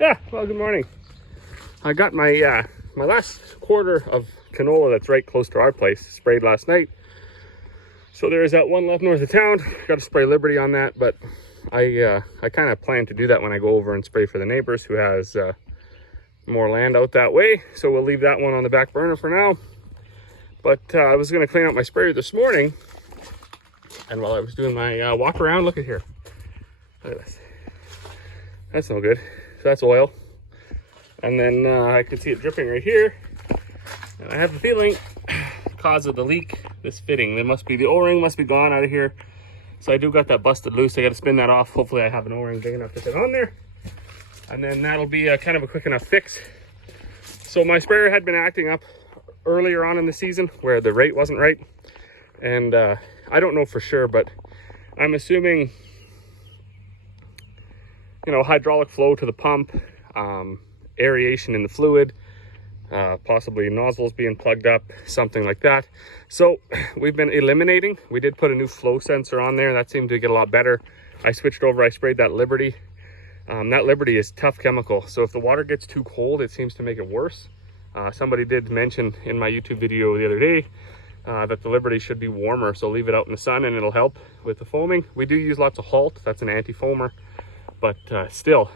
Yeah, well, good morning. I got my my last quarter of canola that's right close to our place sprayed last night. So there is that one left north of town. Got to spray Liberty on that, but I kind of plan to do that when I go over and spray for the neighbors who has more land out that way. So we'll leave that one on the back burner for now. But I was going to clean out my sprayer this morning, and while I was doing my walk around, look at here. Look at this. That's no good. So that's oil. And then I could see it dripping right here. And I have the feeling, because of the leak, this fitting, there must be, the O-ring must be gone out of here. So I do got that busted loose. I got to spin that off. Hopefully I have an O-ring big enough to fit on there. And then that'll be kind of a quick enough fix. So my sprayer had been acting up earlier on in the season where the rate wasn't right. And I don't know for sure, but I'm assuming, you know, hydraulic flow to the pump, aeration in the fluid, possibly nozzles being plugged up, something like that. So we've been eliminating. We did put a new flow sensor on there. That seemed to get a lot better. I switched over. I sprayed that Liberty. That Liberty is tough chemical. So if the water gets too cold, it seems to make it worse. Somebody did mention in my YouTube video the other day that the Liberty should be warmer. So leave it out in the sun and it'll help with the foaming. We do use lots of Halt. That's an anti-foamer. But still,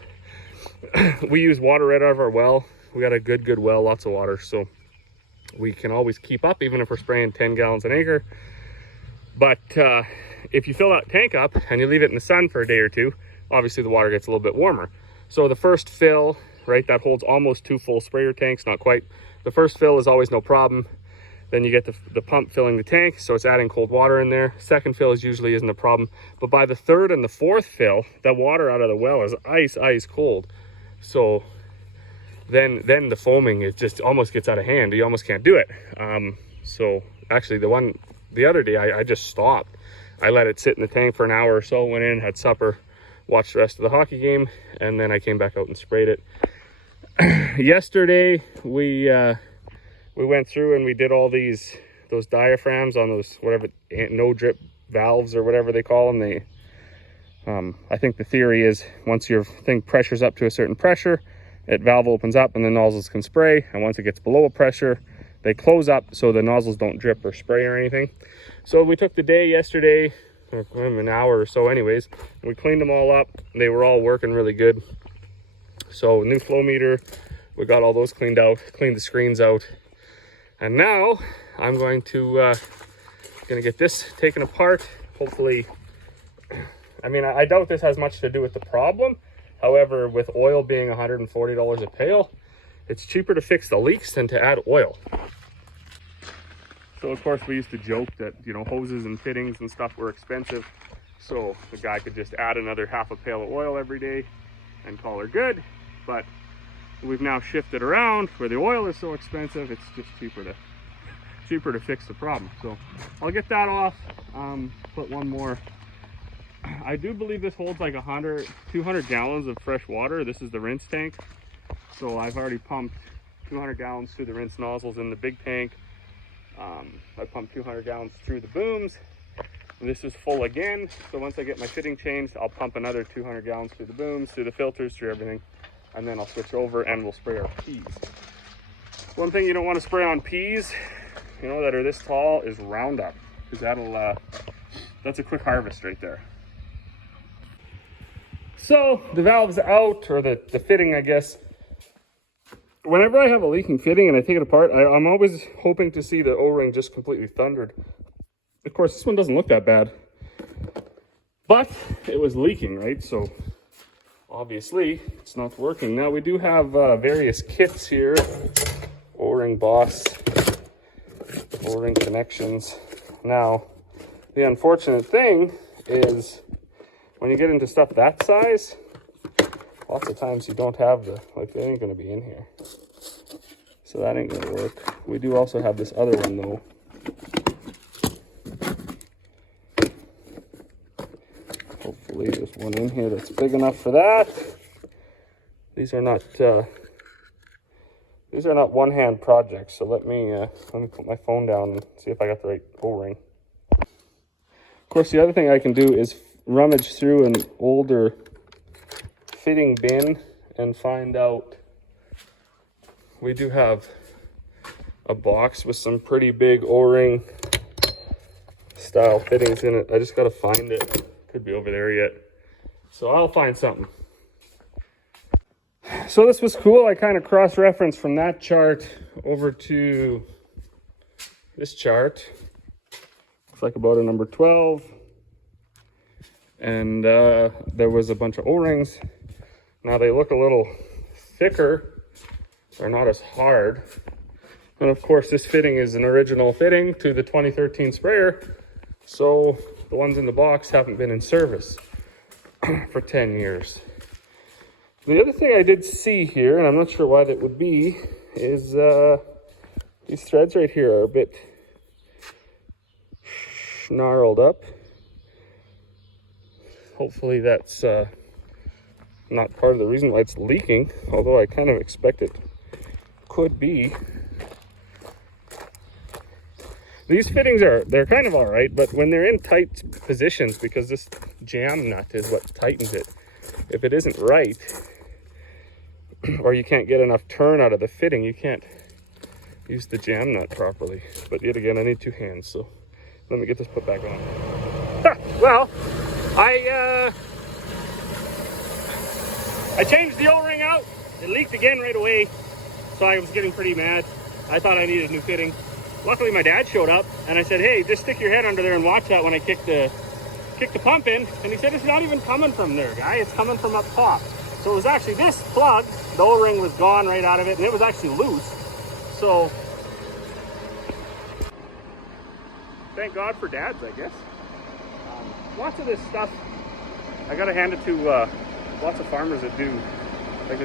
we use water right out of our well. We got a good well, lots of water, so we can always keep up even if we're spraying 10 gallons an acre. But if you fill that tank up and you leave it in the sun for a day or two, obviously the water gets a little bit warmer. So the first fill, right, that holds almost 2 full sprayer tanks, not quite. The first fill is always no problem. Then you get the pump filling the tank, so it's adding cold water in there. Second fill usually isn't a problem. But by the third and the fourth fill, that water out of the well is ice cold. So then the foaming, it just almost gets out of hand. You almost can't do it. So actually the other day, I just stopped. I let it sit in the tank for an hour or so, went in, had supper, watched the rest of the hockey game, and then I came back out and sprayed it. Yesterday, we went through and we did all those diaphragms on those, whatever, no drip valves or whatever they call them. I think the theory is once your thing pressures up to a certain pressure, that valve opens up and the nozzles can spray. And once it gets below a pressure, they close up so the nozzles don't drip or spray or anything. So we took the day yesterday, or an hour or so anyways, and we cleaned them all up. They were all working really good. So new flow meter, we got all those cleaned out, cleaned the screens out. And now I'm going to get this taken apart. Hopefully, I mean, I doubt this has much to do with the problem. However, with oil being $140 a pail, it's cheaper to fix the leaks than to add oil. So of course we used to joke that, you know, hoses and fittings and stuff were expensive. So the guy could just add another half a pail of oil every day and call her good. But we've now shifted around where the oil is so expensive, it's just cheaper to fix the problem. So I'll get that off, put one more. I do believe this holds like 200 gallons of fresh water. This is the rinse tank. So I've already pumped 200 gallons through the rinse nozzles in the big tank. I pumped 200 gallons through the booms. This is full again. So once I get my fitting changed, I'll pump another 200 gallons through the booms, through the filters, through everything. And then I'll switch over and we'll spray our peas. One thing you don't want to spray on peas, you know, that are this tall is Roundup, because that's a quick harvest right there. So the valve's out, or the fitting, I guess. Whenever I have a leaking fitting and I take it apart, I'm always hoping to see the O-ring just completely thundered. Of course, this one doesn't look that bad, but it was leaking, right? So obviously it's not working. Now we do have various kits here. O-ring Boss, O-ring connections. Now, the unfortunate thing is when you get into stuff that size, lots of times you don't have they ain't gonna be in here. So that ain't gonna work. We do also have this other one though. Hopefully there's one in here that's big enough for that. These are not one-hand projects, so let me put my phone down and see if I got the right O-ring. Of course, the other thing I can do is rummage through an older fitting bin and find out we do have a box with some pretty big O-ring style fittings in it. I just gotta find it. Could be over there yet. So I'll find something. So this was cool. I kind of cross-referenced from that chart over to this chart. Looks like about a number 12. And there was a bunch of O-rings. Now they look a little thicker. They're not as hard. And of course this fitting is an original fitting to the 2013 sprayer. So the ones in the box haven't been in service for 10 years. The other thing I did see here, and I'm not sure why that would be, is these threads right here are a bit snarled up. Hopefully that's not part of the reason why it's leaking, although I kind of expect it could be. These fittings they're kind of all right, but when they're in tight positions, because this jam nut is what tightens it, if it isn't right, or you can't get enough turn out of the fitting, you can't use the jam nut properly. But yet again, I need 2 hands, so let me get this put back on. Well, I changed the O-ring out. It leaked again right away, so I was getting pretty mad. I thought I needed a new fitting. Luckily, my dad showed up, and I said, hey, just stick your head under there and watch that when I kick the pump in. And he said, it's not even coming from there, guy. It's coming from up top. So it was actually this plug. The O-ring was gone right out of it, and it was actually loose. So thank God for dads, I guess. Lots of this stuff, I gotta hand it to lots of farmers that do, like,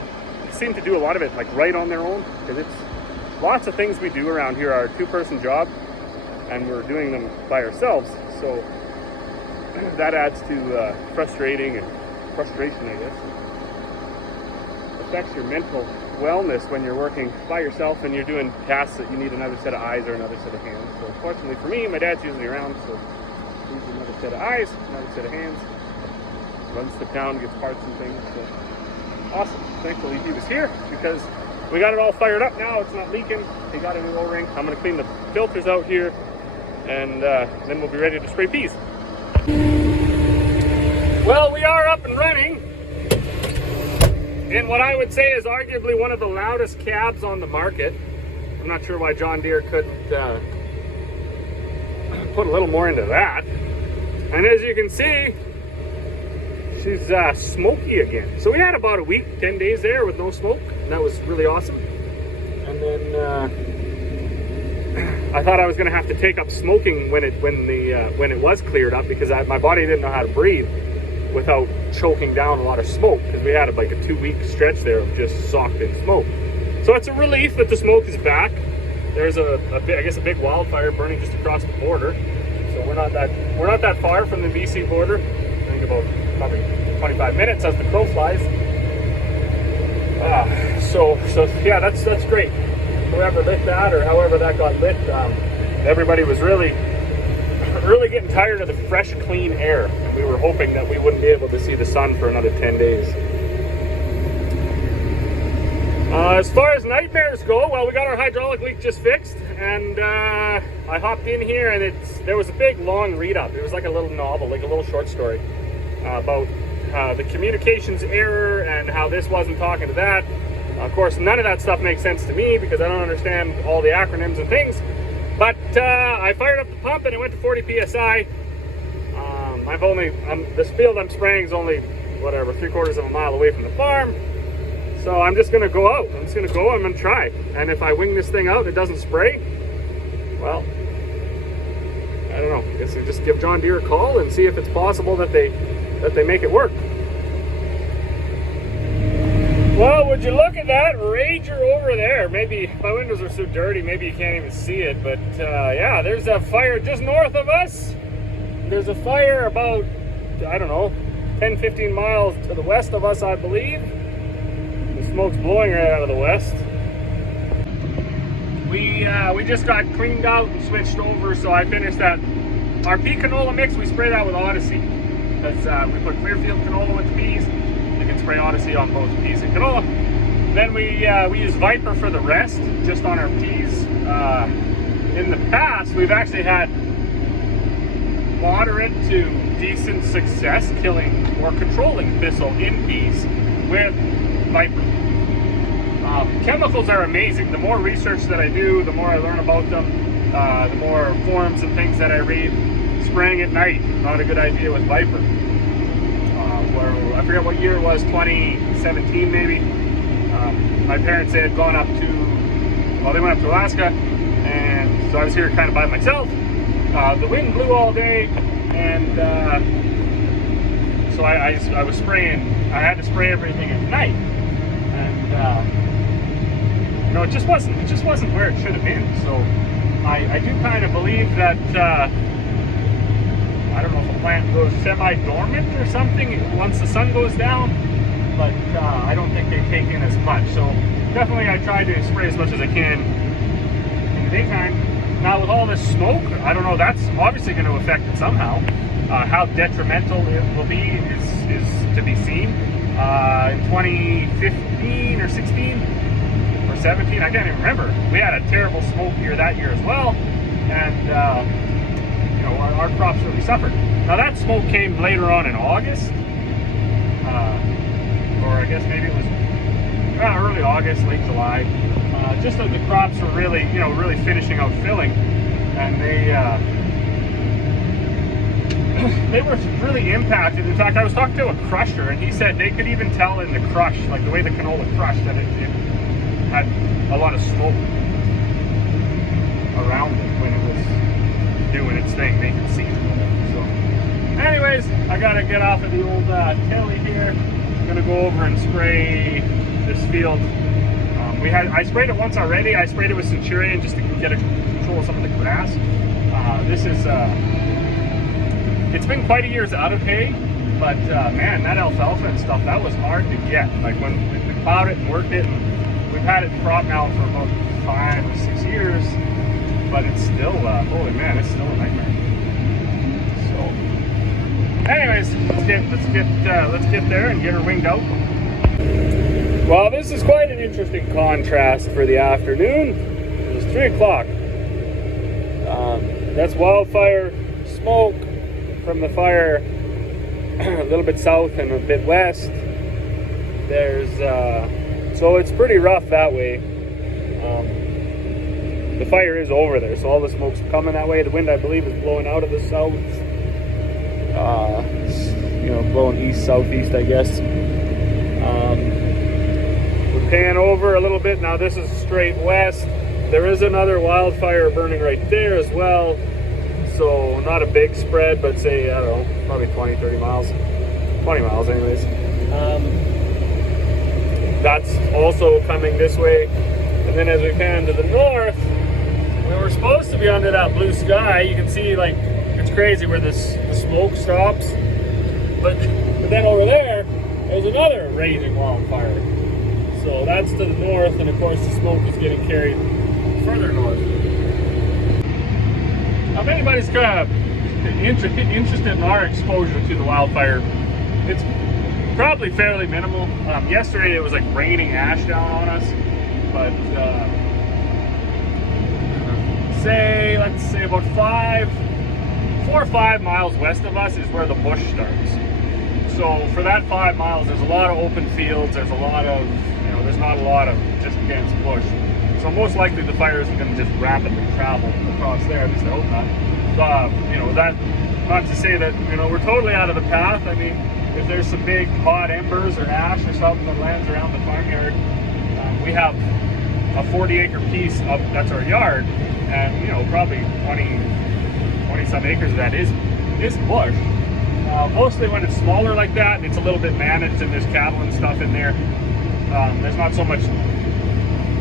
seem to do a lot of it like right on their own, because it's lots of things we do around here are a 2-person job, and we're doing them by ourselves. So that adds to frustration, I guess. Affects your mental wellness when you're working by yourself and you're doing tasks that you need another set of eyes or another set of hands. So fortunately for me, my dad's usually around, so he's another set of eyes, another set of hands, runs to town, gets parts and things. So awesome. Thankfully he was here, because we got it all fired up now. It's not leaking. He got a new O-ring. I'm going to clean the filters out here, and then we'll be ready to spray peas. Well, we are up and running in what I would say is arguably one of the loudest cabs on the market. I'm not sure why John Deere couldn't put a little more into that. And as you can see, she's smoky again. So we had about a week, 10 days there with no smoke, and that was really awesome. And then I thought I was going to have to take up smoking when it was cleared up, because my body didn't know how to breathe without choking down a lot of smoke, because we had like a 2-week stretch there of just socked in smoke. So it's a relief that the smoke is back. There's a big wildfire burning just across the border. So we're not that far from the BC border. I think about probably 25 minutes as the crow flies. So yeah, that's great. Whoever lit that, or however that got lit, everybody was really getting tired of the fresh, clean air. We were hoping that we wouldn't be able to see the sun for another 10 days. As far as nightmares go, well, we got our hydraulic leak just fixed, and I hopped in here, and there was a big, long read-up. It was like a little novel, like a little short story about the communications error and how this wasn't talking to that. Of course, none of that stuff makes sense to me, because I don't understand all the acronyms and things. But I fired up the pump, and it went to 40 psi. The field I'm spraying is only, whatever, 3/4 of a mile away from the farm. So I'm just going to go out. I'm just going to go. I'm going to try. And if I wing this thing out and it doesn't spray, well, I don't know. I guess I just give John Deere a call and see if it's possible that they make it work. Well, would you look at that Rager over there? Maybe my windows are so dirty, maybe you can't even see it. But yeah, there's a fire just north of us. There's a fire about, I don't know, 10, 15 miles to the west of us, I believe. The smoke's blowing right out of the west. We just got cleaned out and switched over, so I finished that. Our pea canola mix, we spray that with Odyssey. Because we put Clearfield canola with the peas. You can spray Odyssey on both peas and canola. Then we use Viper for the rest, just on our peas. In the past, we've actually had moderate to decent success killing or controlling thistle in peas with Viper. Chemicals are amazing. The more research that I do, the more I learn about them, the more forums and things that I read. Spraying at night, not a good idea with Viper. Where, I forget what year it was, 2017 maybe. My parents, they had gone up to, well, they went up to Alaska, and so I was here kind of by myself. The wind blew all day, and so I was spraying. I had to spray everything at night, and you know, it just wasn't where it should have been. So I do kind of believe that I don't know if a plant goes semi-dormant or something once the sun goes down, but I don't think they take in as much. So definitely I try to spray as much as I can in the daytime. Now with all this smoke, I don't know, that's obviously going to affect it somehow. How detrimental it will be is to be seen. In 2015 or 16 or 17, I can't even remember, we had a terrible smoke year that year as well, and you know, our crops really suffered. Now that smoke came later on in August, or I guess maybe it was early August, late July. Just that the crops were really, you know, really finishing out filling, and they were really impacted. In fact, I was talking to a crusher, and he said they could even tell in the crush, like the way the canola crushed, that it had a lot of smoke around it when it was doing its thing, making seeds. So, anyways, I gotta get off of the old telly here. I'm gonna go over and spray this field. I sprayed it once already. I sprayed it with Centurion just to get a control of some of the grass. This is, it's been quite a year's out of hay, but man, that alfalfa and stuff, that was hard to get. Like when we plowed it and worked it, and we've had it in crop now for about 5 or 6 years, but it's still, holy man, it's still a nightmare. So, anyways, let's get there and get her winged out. Well, this is quite an interesting contrast for the afternoon. It was 3 o'clock. That's wildfire smoke from the fire a little bit south and a bit west. There's so it's pretty rough that way. The fire is over there, so all the smoke's coming that way. The wind, I believe, is blowing out of the south. You know, blowing east, southeast, I guess. We're pan over a little bit. Now this is straight west. There is another wildfire burning right there as well. So not a big spread, but say, I don't know, probably 20, 30 miles. 20 miles anyways. That's also coming this way. And then as we pan to the north, we were supposed to be under that blue sky. You can see, like, it's crazy where the smoke stops. But then over there's another raging wildfire. So that's to the north, and of course the smoke is getting carried further north. Now, if anybody's kind of interested in our exposure to the wildfire, it's probably fairly minimal. Yesterday it was like raining ash down on us, but let's say about 4 or 5 miles west of us is where the bush starts. So for that 5 miles, there's a lot of open fields. There's a lot of, you know, there's not a lot of just dense bush. So most likely the fire isn't going to just rapidly travel across there. At least I hope not. You know, that, not to say that, you know, we're totally out of the path. I mean, if there's some big hot embers or ash or something that lands around the farmyard, we have a 40-acre piece of, that's our yard, and, you know, probably 20 some acres of that is bush. Mostly when it's smaller like that, it's a little bit managed and there's cattle and stuff in there. There's not so much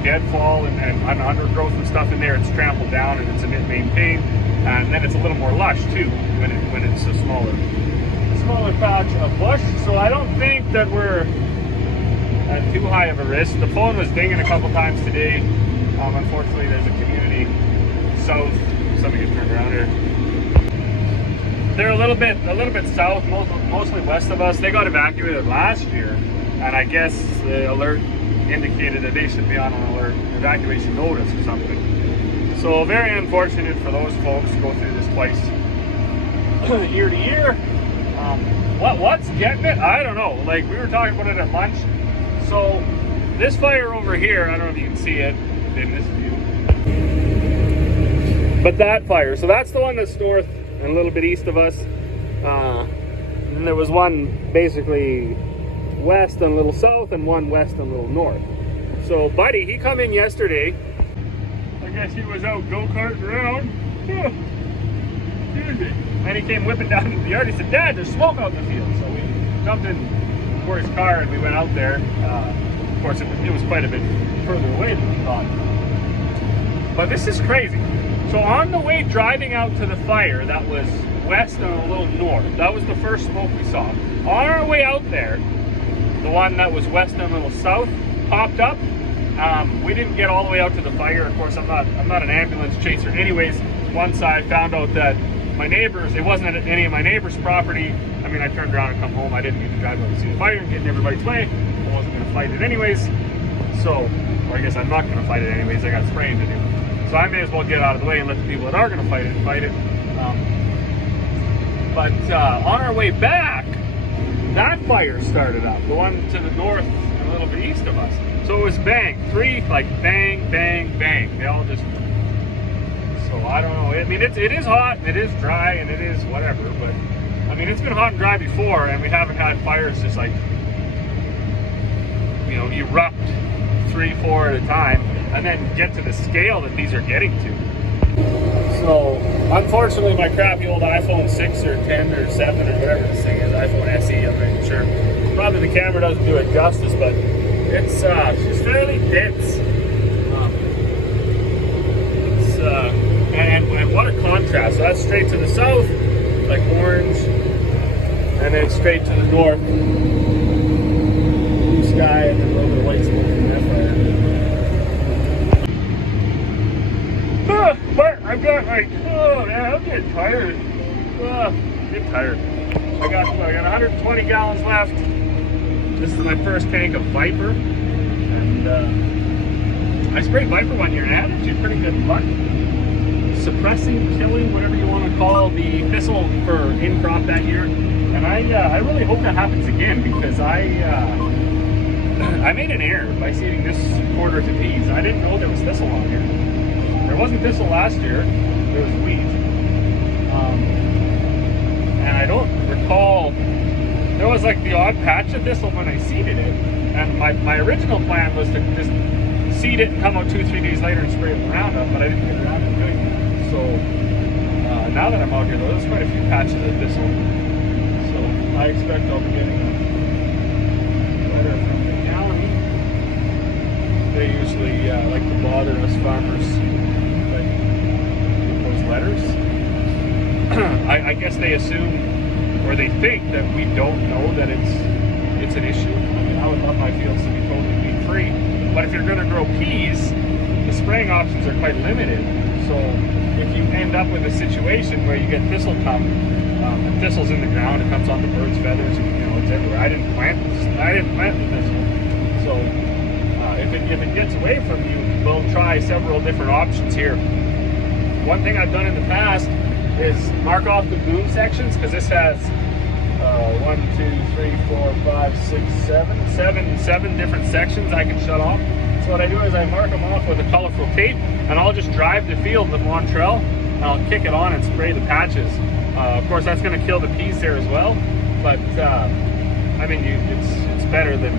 deadfall and undergrowth and stuff in there. It's trampled down and it's a bit maintained, and then it's a little more lush too when it's a smaller patch of bush. So I don't think that we're at too high of a risk. The phone was dinging a couple times today. Unfortunately, there's a community south. Somebody gets turned around here. They're a little bit south, mostly west of us. They got evacuated last year, and I guess the alert indicated that they should be on an alert evacuation notice or something. So very unfortunate for those folks to go through this twice year to year. What's getting it? I don't know. Like, we were talking about it at lunch. So this fire over here, I don't know if you can see it in this view, but that fire, so that's the one that's north and a little bit east of us. And there was one basically west and a little south, and one west and a little north. So Buddy, he come in yesterday. I guess he was out go-karting around. Excuse me. And he came whipping down into the yard. He said, "Dad, there's smoke out in the field." So we jumped in for his car and we went out there. Of course, it was quite a bit further away than we thought. But this is crazy. So on the way driving out to the fire, that was west and a little north. That was the first smoke we saw. On our way out there, the one that was west and a little south popped up. We didn't get all the way out to the fire. Of course, I'm not an ambulance chaser. Anyways, once I found out that my neighbors, it wasn't at any of my neighbors' property. I mean, I turned around and come home. I didn't need to drive out to see the fire and get in everybody's way. I wasn't going to fight it anyways. So, or I guess I'm not going to fight it anyways. I got spraying to do. So I may as well get out of the way and let the people that are going to fight it. But on our way back, that fire started up. The one to the north and a little bit east of us. So it was bang, three, like bang, bang, bang. They all just, so I don't know. I mean, it is hot, and it is dry, and it is whatever, but I mean, it's been hot and dry before, and we haven't had fires just like, you know, erupt 3, 4 at a time, and then get to the scale that these are getting to. So, unfortunately, my crappy old iPhone 6 or 10 or 7 or whatever this thing is, iPhone SE, I'm not even sure. Probably the camera doesn't do it justice, but it's fairly dense. And what a contrast. So that's straight to the south, like orange, and then straight to the north, blue sky, and then a little bit of white smoke from that fire. But I've got like, oh man, I'm getting tired. I'm getting tired. I got 120 gallons left. This is my first tank of Viper, and I sprayed Viper one year and had actually pretty good luck. Suppressing, killing, whatever you want to call the thistle for in crop that year, and I really hope that happens again, because I made an error by seeding this quarter to peas. I didn't know there was thistle on here. There wasn't thistle last year. There was wheat, and I don't recall. There was like the odd patch of thistle when I seeded it, and my original plan was to just seed it and come out 2-3 days later and spray it with Roundup, but I didn't get around to doing that. So now that I'm out here, though, there's quite a few patches of thistle. So I expect I'll be getting a letter from the county. They usually like to bother us farmers, like with those letters. I guess they assume, or they think, that we don't know that it's an issue. I mean, I would love my fields to be totally weed free, but if you're going to grow peas, the spraying options are quite limited. So if you end up with a situation where you get thistle come, and thistle's in the ground, it comes on the bird's feathers, and, you know, it's everywhere. I didn't plant the thistle. So if it gets away from you, we'll try several different options here. One thing I've done in the past is mark off the boom sections, because this has 1, 2, 3, 4, 5, 6, 7 different sections I can shut off. So what I do is I mark them off with a colorful tape, and I'll just drive the field with Montrell, and I'll kick it on and spray the patches. Of course, that's going to kill the peas there as well, but I mean, it's better than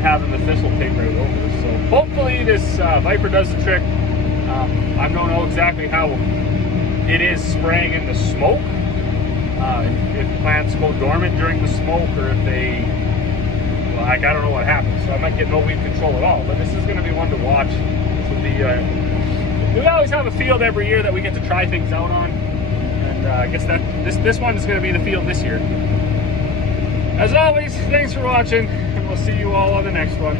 having the thistle tape right over. So hopefully this Viper does the trick. I don't know exactly how it is spraying in the smoke. If plants go dormant during the smoke, or if they, well, I don't know what happens. So I might get no weed control at all. But this is going to be one to watch. This will be. We always have a field every year that we get to try things out on, and I guess that this one is going to be the field this year. As always, thanks for watching, and we'll see you all on the next one.